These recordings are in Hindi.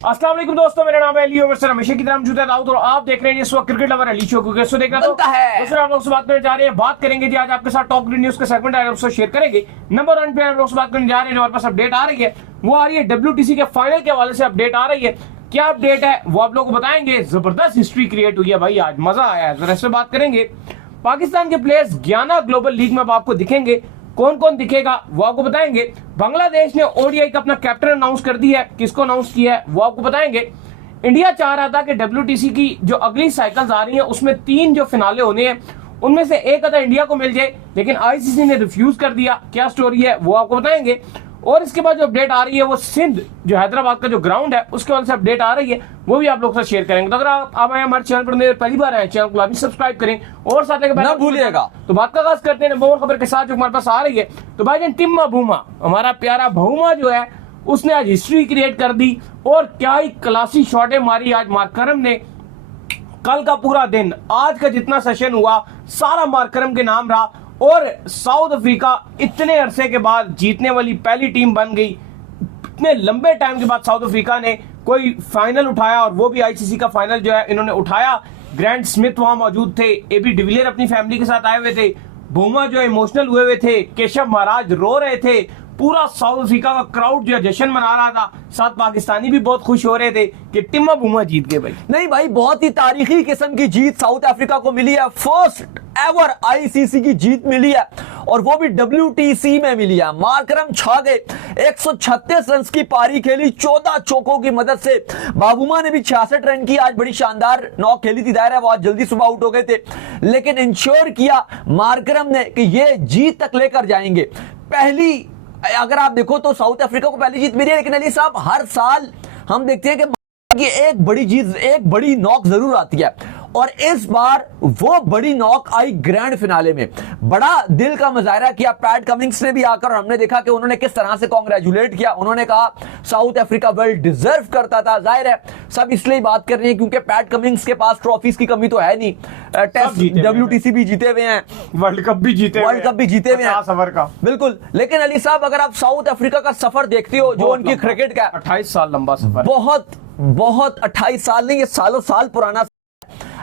अस्सलाम वालेकुम दोस्तों, मेरा नाम है अली और सर हमेशा की तरह मौजूद है दाऊद और आप देख रहे हैं इस वक्त क्रिकेट लवर अली शो को। कैसे देख रहा है दोस्तों, आप लोग से बात करने जा रहे हैं। बात करेंगे जी आज आपके साथ टॉप ग्रीन न्यूज का सेगमेंट है, आपसे शेयर करेंगे। नंबर 1 पे आप लोग से बात करने जा रहे हैं, हमारे पास अपडेट आ रही है, वो आ रही है WTC के फाइनल के हवाले से अपडेट आ रही है। क्या अपडेट है वो आप लोग को बताएंगे। जबरदस्त हिस्ट्री क्रिएट हुई है भाई, आज मजा आया है, जरा इससे बात करेंगे। पाकिस्तान के प्लेयर्स गियाना ग्लोबल लीग में अब आपको दिखेंगे, कौन कौन दिखेगा वो आपको बताएंगे। बांग्लादेश ने ओडीआई का अपना कैप्टन अनाउंस कर दिया है, किसको अनाउंस किया है वो आपको बताएंगे। इंडिया चाह रहा था कि WTC की जो अगली साइकिल्स आ रही हैं उसमें 3 जो फिनाले होने हैं उनमें से एक अगर इंडिया को मिल जाए, लेकिन ICC ने रिफ्यूज कर दिया। क्या स्टोरी है वो आपको बताएंगे। और इसके बाद जो अपडेट आ रही है वो सिंध जो हैदराबाद का जो ग्राउंड है उसके वजह से अपडेट आ रही है, वो भी आप लोग से शेयर करेंगे। तो अगर आप आए हमारे चैनल पर पहली बार आए, चैनल को अभी सब्सक्राइब करें और साथ में ना भूलिएगा। तो बात का आगाज करते हैं नंबर 1 खबर के साथ जो हमारे पास आ रही है। तो भाईजान टिम्मा भूमा, हमारा प्यारा भूमा जो है उसने आज हिस्ट्री क्रिएट कर दी और क्या ही क्लासी शॉटें मारी आज मार्करम ने। कल का पूरा दिन, आज का जितना सेशन हुआ सारा मार्करम के नाम रहा और साउथ अफ्रीका इतने अरसे के बाद जीतने वाली पहली टीम बन गई। इतने लंबे टाइम के बाद साउथ अफ्रीका ने कोई फाइनल उठाया और वो भी ICC का फाइनल जो है इन्होंने उठाया। ग्रैंट स्मिथ वहां मौजूद थे, AB डिविलियर अपनी फैमिली के साथ आए हुए थे, भूमा जो इमोशनल हुए हुए थे, केशव महाराज रो रहे थे, पूरा साउथ अफ्रीका का क्राउड जो जश्न मना रहा था, साथ पाकिस्तानी भी बहुत खुश हो रहे थे कि टिम्मा भूमा जीत गए। भाई नहीं भाई, बहुत ही तारीखी किस्म की जीत साउथ अफ्रीका को मिली है। फर्स्ट एवर ICC की जीत मिली है और वो भी WTC में मिली है। मार्करम छा गए, 136 रन की पारी खेली 14 चौकों की मदद से। बाबूमा ने भी 66 रन की आज बड़ी शानदार नॉक खेली थी। दायरा वो आज जल्दी सुबह आउट हो गए थे, लेकिन इंश्योर किया मार्करम ने कि ये जीत तक लेकर जाएंगे। पहली अगर आप देखो तो साउथ अफ्रीका को पहली जीत मिली है, लेकिन अली साहब हर साल हम देखते हैं कि एक बड़ी जीत, एक बड़ी नॉक जरूर आती है और इस बार वो बड़ी नॉक आई ग्रैंड फिनाले में। बड़ा दिल का मुजाहरा किया पैट कमिंग्स ने भी आकर, हमने देखा कि उन्होंने किस तरह से कांग्रेचुलेट किया। उन्होंने कहा साउथ अफ्रीका वेल डिजर्व करता था। जाहिर है सब इसलिए बात कर रहे हैं क्योंकि पैट कमिंग्स के पास ट्रॉफीज की कमी तो है नहीं। टेस्ट WTC भी जीते हुए हैं, वर्ल्ड कप भी जीते हुए हैं सफर का। बिल्कुल, लेकिन अली साहब अगर आप साउथ अफ्रीका का सफर देखते हो जो उनकी क्रिकेट का 28 साल लंबा सफर, बहुत 28 साल नहीं, ये सालों साल पुराना।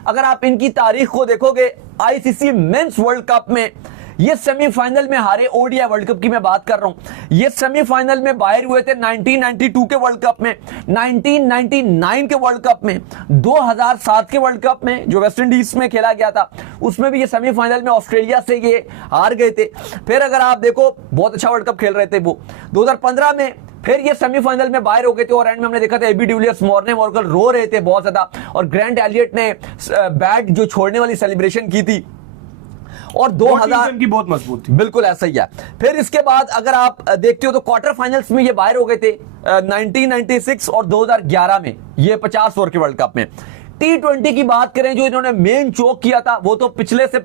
अगर आप इनकी तारीख को देखोगे, ICC मेंस वर्ल्ड कप में ये सेमीफाइनल में हारे। ODI वर्ल्ड कप की मैं बात कर रहा हूं। ये सेमीफाइनल में बाहर हुए थे 1992 के वर्ल्ड कप में, 1999 के वर्ल्ड कप में, 2007 के वर्ल्ड कप में जो वेस्ट इंडीज में खेला गया था उसमें भी ये सेमीफाइनल में ऑस्ट्रेलिया से ये हार गए थे। फिर अगर आप देखो बहुत अच्छा वर्ल्ड कप खेल रहे थे वो। 2015 में फिर ये सेमीफाइनल में बाहर हो गए थे और एंड में हमने देखा था AB डिविलियर्स, मॉर्ने मॉर्कल रो रहे थे बहुत ज्यादा और ग्रैंट एलियट ने बैट जो छोड़ने वाली सेलिब्रेशन की थी और 2000 की बहुत मजबूत थी। बिल्कुल ऐसा ही है। फिर इसके बाद अगर आप देखते हो तो क्वार्टर फाइनल्स में ये बाहर हो गए थे 1996 और 2011 में ये 50 ओवर के वर्ल्ड कप में। T20 की बात करें जो इन्होंने मेन चोक किया था वो तो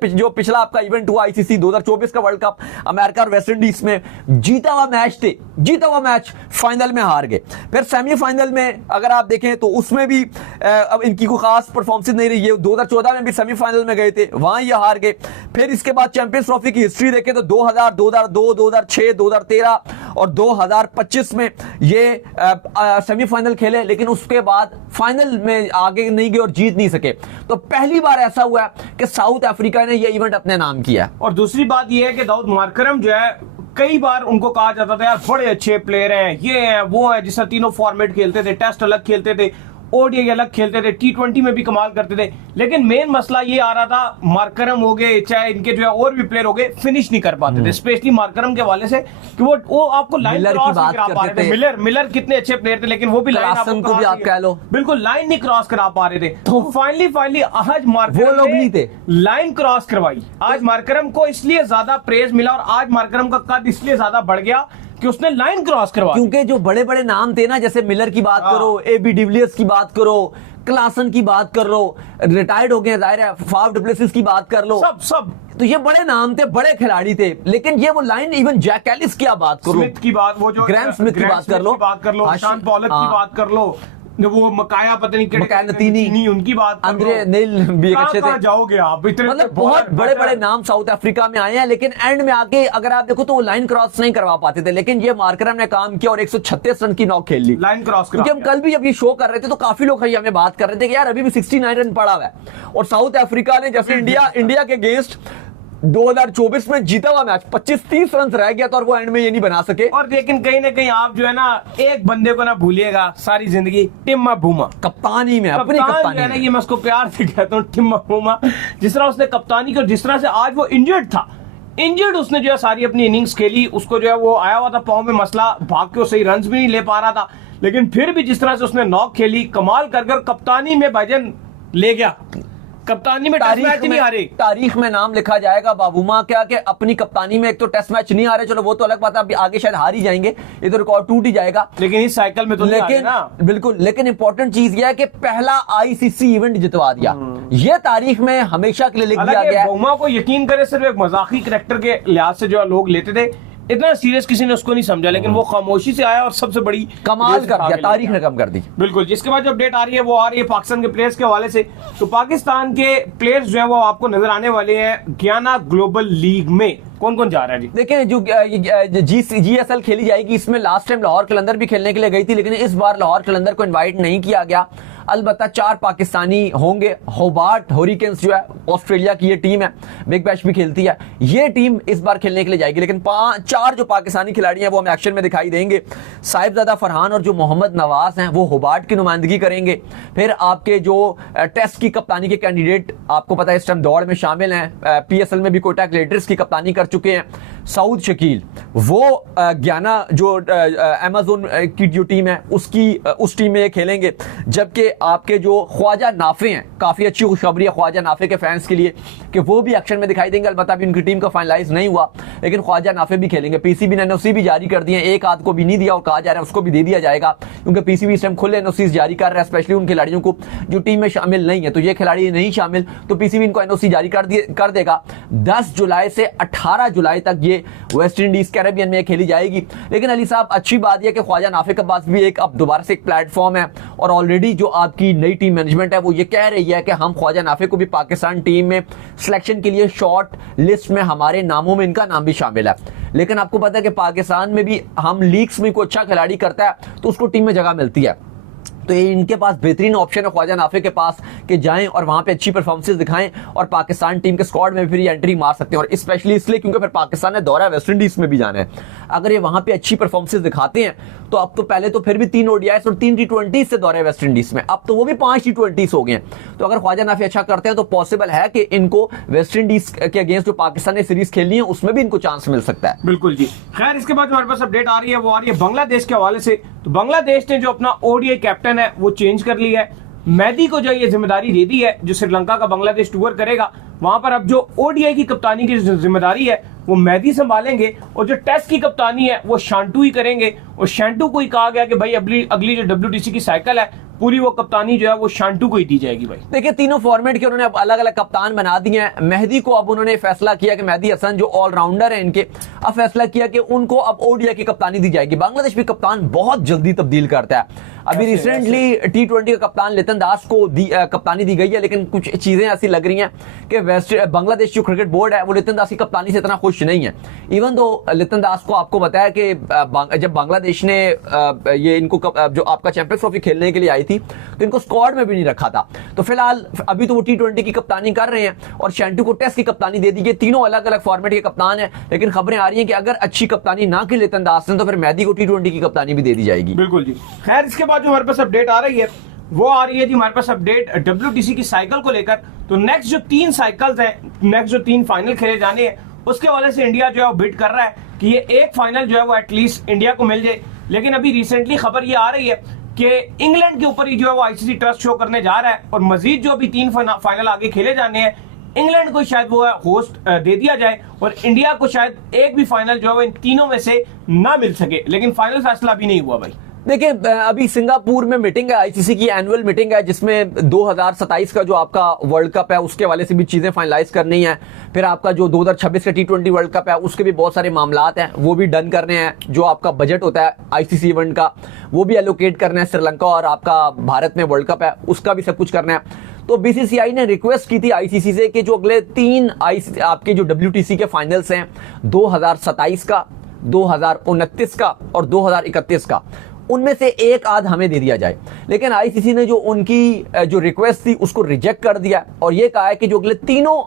जो पिछला आपका इवेंट हुआ ICC 2024 का वर्ल्ड कप अमेरिका और वेस्ट इंडीज में, जीता हुआ मैच फाइनल में हार गए। फिर सेमीफाइनल में अगर आप देखें तो उसमें भी अब इनकी कोई खास परफॉर्मेंस नहीं रही है। 2014 में भी सेमीफाइनल में गए थे, वहां ये हार गए। फिर इसके बाद चैंपियंस ट्रॉफी की हिस्ट्री देखें तो 2000, 2002, 2006, 2013 और 2025 में ये सेमीफाइनल खेले, लेकिन उसके बाद फाइनल में आगे नहीं गए और जीत नहीं सके। तो पहली बार ऐसा हुआ कि साउथ अफ्रीका ने यह इवेंट अपने नाम किया। और दूसरी बात यह है कि दाऊद मार्करम जो है, कई बार उनको कहा जाता था यार बड़े अच्छे प्लेयर हैं, ये हैं वो हैं, जिससे तीनों फॉर्मेट खेलते थे, टेस्ट अलग खेलते थे, ODI अलग खेलते थे, T20 में भी कमाल करते थे। लेकिन मेन मसला ये आ रहा था, मार्करम हो गए चाहे इनके जो है और भी प्लेयर हो गए, फिनिश नहीं कर पाते थे, स्पेशली मार्करम के हवाले से कि वो आपको लाइन क्रॉस नहीं करा पा रहे थे। मिलर कितने अच्छे प्लेयर थे, लेकिन वो भी लाइन को भी आप कह लो बिल्कुल लाइन नहीं क्रॉस करा पा रहे थे। तो फाइनली आज मार्करम ने लाइन क्रॉस करवाई। आज मार्करम को इसलिए ज्यादा प्रेज मिला और आज मार्करम का कद इसलिए ज्यादा बढ़ गया कि उसने लाइन क्रॉस करवा, क्योंकि जो बड़े बड़े नाम थे ना, जैसे मिलर की बात करो, AB डिविलियर्स की बात करो, क्लासन की बात कर लो, रिटायर्ड हो गए जाहिर है, फाफ डुप्लेसिस की बात कर लो, सब तो ये बड़े नाम थे, बड़े खिलाड़ी थे। लेकिन ये वो लाइन, इवन जैक एलिस की आप बात करो, स्मिथ की बात, वो जो ग्रैंट स्मिथ की बात कर लो, शान पॉलक की बात कर लो, वो मकाया पता नहीं मकाया नतीनी, उनकी बात, अंद्रे नील भी अच्छे थे। जाओगे आप, इतने मतलब बहुत बड़े बड़े नाम साउथ अफ्रीका में आए हैं, लेकिन एंड में आके अगर आप देखो तो वो लाइन क्रॉस नहीं करवा पाते थे। लेकिन ये मार्करम ने काम किया और 136 रन की नॉक खेल ली, लाइन क्रॉस। क्योंकि हम कल भी जब ये शो कर रहे थे तो काफी लोग हमें बात कर रहे थे कि यार अभी भी 69 रन पड़ा हुआ है, और साउथ अफ्रीका ने जैसे इंडिया के अगेंस्ट 2024 में जीता हुआ मैच 25-30 रन रह गया था और वो एंड में ये नहीं बना सके। और लेकिन कहीं ना कहीं आप जो है ना एक बंदे को ना भूलिएगा सारी जिंदगी, टिम्मा बूमा कप्तानी में, अपनी कप्तानी में, ये मैं उसको प्यार से कहता हूँ टिम्मा बूमा। जिस तरह उसने कप्तानी की और जिस तरह से आज वो इंजर्ड उसने जो है सारी अपनी इनिंग्स खेली, उसको जो है वो आया हुआ था पाँव में मसला, भाग के वो सही रन भी नहीं ले पा रहा था, लेकिन फिर भी जिस तरह से उसने नॉक खेली, कमाल कर कप्तानी में भाईजान ले गया, कप्तानी में टेस्ट मैच नहीं हारे। तारीख में नाम लिखा जाएगा बाबूमा क्या कि अपनी कप्तानी में एक तो टेस्ट मैच नहीं हारे, चलो वो तो अलग बात है, अभी आगे शायद हार ही जाएंगे, ये तो रिकॉर्ड टूट ही जाएगा, लेकिन इस साइकिल में तो नहीं हारे ना। बिल्कुल, लेकिन इंपॉर्टेंट चीज यह है कि पहला आईसीसी इवेंट जितवा दिया, ये तारीख में हमेशा के लिए लिख दिया गया है। बाबूमा को यकीन करे सिर्फ एक मजाकी करैक्टर के लिहाज से जो लोग लेते थे, इतना सीरियस किसी ने उसको नहीं समझा, लेकिन वो खामोशी से आया और सबसे बड़ी कमाल कर दिया, तारीख ने कम कर दी। बिल्कुल। जिसके बाद जो अपडेट आ रही है वो आ रही है पाकिस्तान के प्लेयर्स के हवाले से। तो पाकिस्तान के प्लेयर्स जो है वो आपको नजर आने वाले हैं गयाना ग्लोबल लीग में। कौन कौन जा रहा है जी? देखिए जो GSL खेली जाएगी, इसमें लास्ट टाइम लाहौर कलंदर भी खेलने के लिए गई थी, लेकिन इस बार लाहौर कलंदर को इनवाइट नहीं किया गया। अलबत्ता 4 पाकिस्तानी होंगे। होबार्ट हुरिकेन्स जो है ऑस्ट्रेलिया की ये टीम है, बिग बैश भी खेलती है, ये टीम इस बार खेलने के लिए जाएगी, लेकिन 4 जो पाकिस्तानी खिलाड़ी हैं वो हमें एक्शन में दिखाई देंगे। साहिबजादा फरहान और जो मोहम्मद नवाज हैं वो होबार्ट की नुमाइंदगी करेंगे। फिर आपके जो टेस्ट की कप्तानी के कैंडिडेट आपको पता है इस टाइम दौड़ में शामिल हैं, PSL में भी कोटा ग्लेडियर्स की कप्तानी कर चुके हैं। सऊद शकील वो गयाना जो अमेज़न की जो टीम है उस टीम में खेलेंगे, जबकि आपके जो ख्वाजा नाफे हैं, काफी अच्छी खुशखबरी है ख्वाजा नाफे के फैंस के लिए कि वो भी एक्शन में दिखाई देंगे। अलबत्ता अभी उनकी टीम का फाइनलाइज नहीं हुआ, लेकिन ख्वाजा नाफे भी खेलेंगे। PCB ने NOC भी जारी कर दिए, एक आध को भी नहीं दिया और कहा जा रहा है उसको भी दे दिया जाएगा, क्योंकि PCB इस टाइम खुले NOC जारी कर रहा है, स्पेशली उन खिलाड़ियों को जो टीम में शामिल नहीं है। तो ये खिलाड़ी नहीं शामिल तो PCB इनको NOC जारी कर देगा। 10 जुलाई से 18 जुलाई तक ये वेस्ट इंडीज कैरेबियन में खेली जाएगी। लेकिन अली साहब अच्छी बात यह कि ख्वाजा नाफे के पास भी एक अब दोबारा से एक प्लेटफॉर्म है, और ऑलरेडी जो आपकी नई टीम मैनेजमेंट है वो ये कह रही है कि हम ख्वाजा नाफे को भी पाकिस्तान टीम में सिलेक्शन के लिए शॉर्ट लिस्ट में हमारे नामों में इनका नाम भी शामिल है। लेकिन आपको पता है कि पाकिस्तान में भी हम लीग्स में कोई अच्छा खिलाड़ी करता है तो उसको टीम में जगह मिलती है, तो ये इनके पास बेहतरीन ऑप्शन है ख्वाजा नाफे के पास कि जाएं और वहां पे अच्छी परफॉर्मेंसेस दिखाएं और पाकिस्तान टीम के स्क्वाड में फिर ये एंट्री मार सकते हैं। और स्पेशली इसलिए क्योंकि फिर पाकिस्तान ने दौरा वेस्ट इंडीज में भी जाना है। अगर ये वहां पे अच्छी परफॉर्मेंसेस दिखाते हैं तो अब तो पहले तो फिर भी 3 ODIs और 3 T20 से दौरे वेस्ट इंडीज में, अब तो वो भी 5 T20 हो गए हैं। तो अगर ख्वाजा नाफे अच्छा करते हैं तो पॉसिबल है कि इनको वेस्ट इंडीज के अगेंस्ट जो पाकिस्तान ने सीरीज खेलनी है उसमें भी इनको चांस मिल सकता है। बिल्कुल जी। खैर इसके बाद हमारे पास अपडेट आ रही है वो आ रही है बांग्लादेश के हवाले से। तो बांग्लादेश ने जो अपना ODI कैप्टन है वो चेंज कर लिया है, मेहदी को जो ये जिम्मेदारी दे दी है, जो श्रीलंका का बांग्लादेश टूर करेगा वहां पर अब जो ODI की कप्तानी की जिम्मेदारी है वो मेहदी संभालेंगे, और जो टेस्ट की कप्तानी है वो शांटू ही करेंगे। और शांटू को ही कहा गया कि भाई अगली जो WTC की साइकिल है पूरी वो कप्तानी जो है वो शांटू को ही दी जाएगी। भाई देखिए तीनों फॉर्मेट के उन्होंने अब अलग अलग कप्तान बना दिए हैं। मेहदी को अब उन्होंने फैसला किया कि मेहदी हसन जो ऑलराउंडर है इनके, अब फैसला किया कि उनको अब ODI की कप्तानी दी जाएगी। बांग्लादेश भी कप्तान बहुत जल्दी तब्दील करता है। अभी रिसेंटली T20 का कप्तान लितन दास को कप्तानी दी गई है, लेकिन कुछ चीजें ऐसी लग रही हैं कि बांग्लादेश जो क्रिकेट बोर्ड है वो लितन दास की कप्तानी से इतना खुश नहीं है। इवन दो लितन दास को आपको बताया कि जब बांग्लादेश ने ये इनको जो आपका चैंपियंस ट्रॉफी खेलने के लिए आई थी तो इनको स्क्वाड में भी नहीं रखा था। तो फिलहाल अभी तो वो T20 की कप्तानी कर रहे हैं और शैंटू को टेस्ट की कप्तानी दे दी गई। तीनों अलग अलग फॉर्मेट के कप्तान हैं, लेकिन खबरें आ रही हैं कि अगर अच्छी कप्तानी ना की लितन दास ने तो फिर मेहदी को T20 की कप्तानी भी दे दी जाएगी। बिल्कुल जी। खैर इसके बाद जो हमारे पास अपडेट आ रही है वो आ रही है जी हमारे पास अपडेट WTC की साइकिल को लेकर। तो नेक्स्ट जो 3 साइकिल्स हैं, नेक्स्ट जो 3 फाइनल खेले जाने हैं उसके वाले से इंडिया जो है वो बिड कर रहा है कि ये एक फाइनल जो है वो एटलीस्ट इंडिया को मिल जाए। लेकिन अभी रिसेंटली खबर ये आ रही है कि इंग्लैंड के ऊपर ही जो है वो ICC ट्रस्ट शो करने जा रहा है, और मजीद जो अभी 3 फाइनल आगे खेले जाने हैं इंग्लैंड को शायद वो होस्ट दे दिया जाए और इंडिया को शायद एक भी फाइनल जो है वो इन तीनों में से ना मिल सके। लेकिन फाइनल फैसला अभी नहीं हुआ भाई। देखिए अभी सिंगापुर में मीटिंग है, आईसीसी की एनुअल मीटिंग है, जिसमें 2027 का जो आपका वर्ल्ड कप है उसके वाले से भी चीजें फाइनलाइज करनी है। फिर आपका जो 2026 का T20 वर्ल्ड कप है उसके भी बहुत सारे मामलात हैं, वो भी डन करने हैं। जो आपका बजट होता है आईसीसी इवेंट का वो भी एलोकेट करना है। श्रीलंका और आपका भारत में वर्ल्ड कप है उसका भी सब कुछ करना है। तो बीसीसीआई ने रिक्वेस्ट की थी आईसीसी से कि जो अगले 3 आपके जो WTC के फाइनल्स हैं 2027 का, 2029 का और 2031 का, उनमें से एक आध हमें दे दिया जाए। लेकिन आईसीसी ने जो उनकी जो रिक्वेस्ट थी उसको रिजेक्ट कर दिया और ये कहा है कि जो अगले तीनों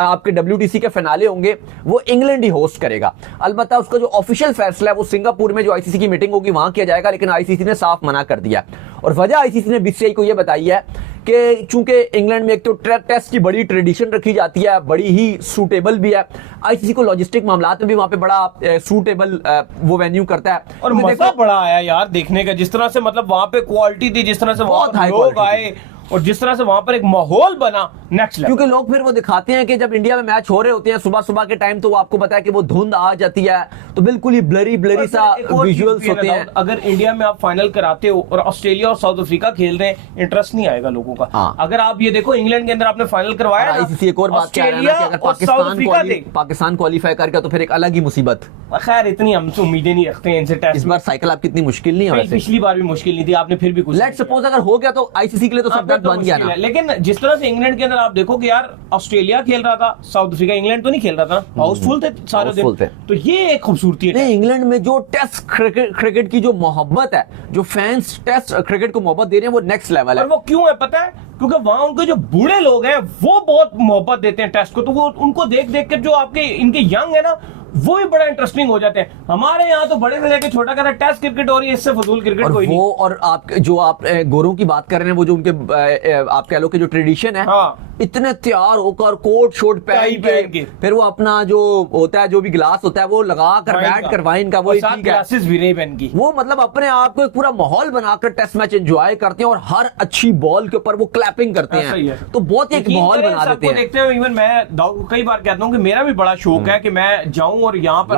आपके WTC के फिनाले होंगे वो इंग्लैंड ही होस्ट करेगा। अलबत्ता उसका जो ऑफिशियल फैसला है वो सिंगापुर में जो आईसीसी की मीटिंग होगी वहां किया जाएगा, लेकिन आईसीसी ने साफ मना कर दिया। और वजह आईसीसी ने बीसीसीआई को यह बताई है कि चूंकि इंग्लैंड में एक तो टेस्ट की बड़ी ट्रेडिशन रखी जाती है, बड़ी ही सूटेबल भी है, आईसीसी को लॉजिस्टिक मामलात में भी वहां पे बड़ा सूटेबल वो वेन्यू करता है। और मजा बड़ा आया यार देखने का, जिस तरह से मतलब वहां पे क्वालिटी थी, जिस तरह से वहां पर लोग आए और जिस तरह से वहां पर एक माहौल बना नेक्स्ट लेवल। क्योंकि लोग फिर वो दिखाते हैं कि जब इंडिया में मैच हो रहे होते हैं सुबह सुबह के टाइम, तो वो आपको पता है कि वो धुंध आ जाती है, तो बिल्कुल ही ब्लरी सा विजुअल्स होते हैं। अगर इंडिया में आप फाइनल कराते हो और ऑस्ट्रेलिया और साउथ अफ्रीका खेल रहे हैं, इंटरेस्ट नहीं आएगा लोगों का। हाँ। अगर आप ये देखो इंग्लैंड के अंदर आपने फाइनल करवाया, आईसीसी एक और बात कह रहा है ना कि अगर पाकिस्तान क्वालिफाई करके तो फिर एक अलग ही मुसीबत। खैर इतनी हमसे उम्मीदें नहीं रखते हैं इनसे टेस्ट। इस बार साइकिल आपकी इतनी मुश्किल नहीं है, पिछली बार भी मुश्किल नहीं थी, आपने फिर भी कुछ लेट्स सपोज अगर हो गया तो आईसीसी के लिए तो सब बन गया ना। लेकिन जिस तरह से इंग्लैंड के अंदर आप देखो कि यार ऑस्ट्रेलिया खेल रहा था, साउथ अफ्रीका, इंग्लैंड तो नहीं खेल रहा था, हाउसफुल थे सारे दिन, तो ये एक खूबसूरती है। नहीं, इंग्लैंड में जो टेस्ट क्रिकेट की जो मोहब्बत है, जो फैंस टेस्ट क्रिकेट को मोहब्बत दे रहे हैं, वो नेक्स्ट लेवल है। और वो क्यों है पता है? क्योंकि वहां उनके जो बूढ़े लोग हैं वो बहुत मोहब्बत देते हैं टेस्ट को, तो वो उनको देख देख कर जो आपके इनके यंग है ना वो भी बड़ा इंटरेस्टिंग हो जाते हैं। हमारे यहाँ तो बड़े से लेके छोटा कर टेस्ट क्रिकेट हो रही है, इससे फजूल क्रिकेट कोई नहीं। और आप जो आप गोरों की बात कर रहे हैं, वो जो उनके आप कह लो कि जो ट्रेडिशन है, हाँ। इतने तैयार होकर कोट शोट पहन के फिर वो अपना जो होता है, जो भी ग्लास होता है वो लगा कर बैठ कर वाइन का, वो ग्लासेस भी नहीं पहन की, वो मतलब अपने आप को एक पूरा माहौल बनाकर टेस्ट मैच एंजॉय करते हैं और हर अच्छी बॉल के ऊपर वो क्लैपिंग करते हैं, तो बहुत एक माहौल बना देते हैं। देखते हुए इवन मैं कई बार कहता हूँ कि मेरा भी बड़ा शौक है कि मैं जाऊं और यहाँ पर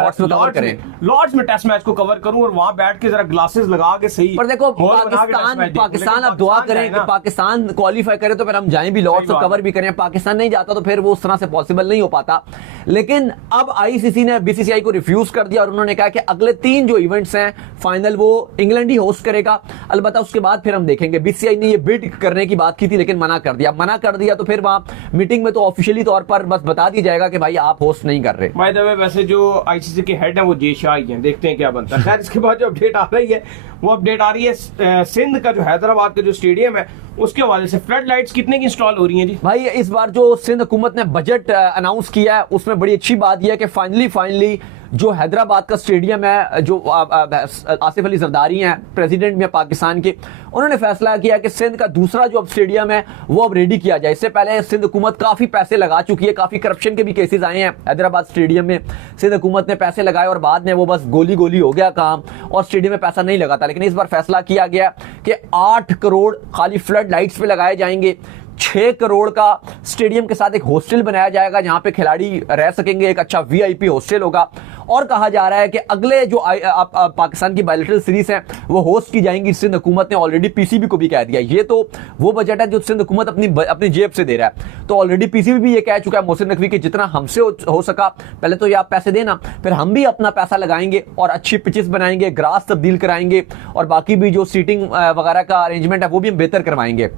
लॉर्ड्स में टेस्ट मैच को कवर करूं और वहां बैठ के जरा ग्लासेस लगा के सही। पर देखो पाकिस्तान अब दुआ करें कि पाकिस्तान क्वालिफाई करे तो फिर हम जाएं भी लॉर्ड्स को कवर भी करें। पाकिस्तान नहीं जाता तो फिर वो उस तरह से पॉसिबल नहीं हो पाता। लेकिन अब आईसीसी ने बीसीसीआई को रिफ्यूज कर दिया और उन्होंने कहा कि अगले 3 जो इवेंट्स हैं फाइनल वो इंग्लैंड ही होस्ट करेगा। अलबत्ता उसके बाद फिर हम देखेंगे। बीसीसीआई ने ये बिड करने की बात की थी लेकिन मना कर दिया तो फिर वहां मीटिंग में तो ऑफिशियली तौर पर बस बता दिया जाएगा कि भाई आप होस्ट नहीं कर रहे। बाय द वे वैसे जो आईसीसी के हेड है वो जय शाह ही हैं, देखते हैं क्या बनता है। खैर इसके बाद जो अपडेट आ रही है वो अपडेट आ रही है सिंध का जो हैदराबाद का जो स्टेडियम है उसके हवाले से। फ्लड लाइट्स कितने की इंस्टॉल हो रही हैं जी? भाई इस बार जो सिंध हुकूमत ने बजट अनाउंस किया है उसमें बड़ी अच्छी बात यह है कि फाइनली जो हैदराबाद का स्टेडियम है, जो आसिफ अली जरदारी हैं प्रेसिडेंट में पाकिस्तान के, उन्होंने फैसला किया कि सिंध का दूसरा जो अब स्टेडियम है वो अब रेडी किया जाए। इससे पहले सिंध हुकूमत काफी पैसे लगा चुकी है, काफी करप्शन के भी केसेस आए हैं हैदराबाद स्टेडियम में। सिंध हुकूमत ने पैसे लगाए और बाद में वो बस गोली हो गया काम और स्टेडियम में पैसा नहीं लगाता। लेकिन इस बार फैसला किया गया कि 8 करोड़ खाली फ्लड लाइट्स पे लगाए जाएंगे, 6 करोड़ का स्टेडियम के साथ एक हॉस्टल बनाया जाएगा जहां पे खिलाड़ी रह सकेंगे, एक अच्छा वीआईपी हॉस्टल होगा। और कहा जा रहा है कि अगले जो पाकिस्तान की बायलैटरल सीरीज हैं वो होस्ट की जाएंगी। सिंध हुकूमत ने ऑलरेडी पीसीबी को भी कह दिया। ये तो वो बजट है जो सिंध हुकूमत अपनी जेब से दे रहा है। तो ऑलरेडी पीसीबी भी ये कह चुका है मोहसिन नकवी कि जितना हमसे हो सका पहले तो ये आप पैसे देना, फिर हम भी अपना पैसा लगाएंगे और अच्छी पिचेस बनाएंगे, ग्रास तब्दील कराएंगे और बाकी भी जो सीटिंग वगैरह का अरेंजमेंट है वो भी हम बेहतर करवाएंगे।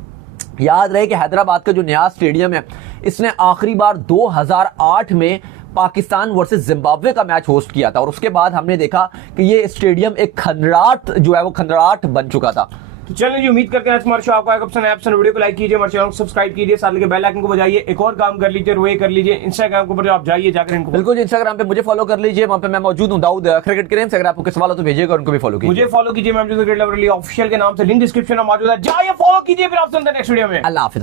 याद रहे कि हैदराबाद का जो नया स्टेडियम है इसने आखिरी बार 2008 में पाकिस्तान वर्सेस जिम्बाब्वे का मैच होस्ट किया था और उसके बाद हमने देखा कि ये स्टेडियम एक खंडराट जो है वो खंडराट बन चुका था। तो चलिए जी, उम्मीद करते हैं हमारे शो आपको आएगा पसंद। ऐप वीडियो को लाइक कीजिए, हमारे चैनल को सब्सक्राइब कीजिए, साथ में बेल आइकन को बजाइए। एक और काम कर लीजिए, वो कर लीजिए इंस्टाग्राम के ऊपर आप जाइए जाकर इनको बिल्कुल इंस्टाग्राम पे मुझे फॉलो कर लीजिए, वहां पे मैं मौजूद हूं दाऊद क्रिकेट क्रेन से। अगर आपको किसी सवाल हो तो भेजिएगा, उनको भी फॉलो कीजिए। मुझे फॉलो कीजिए, मैं क्रिकेट लवर ऑफिशियल के नाम से लिंक डिस्क्रिप्शन में मौजूद है, जाइए फॉलो कीजिए। फिर आपसे नेक्स्ट वीडियो में। अल्लाह हाफिज़।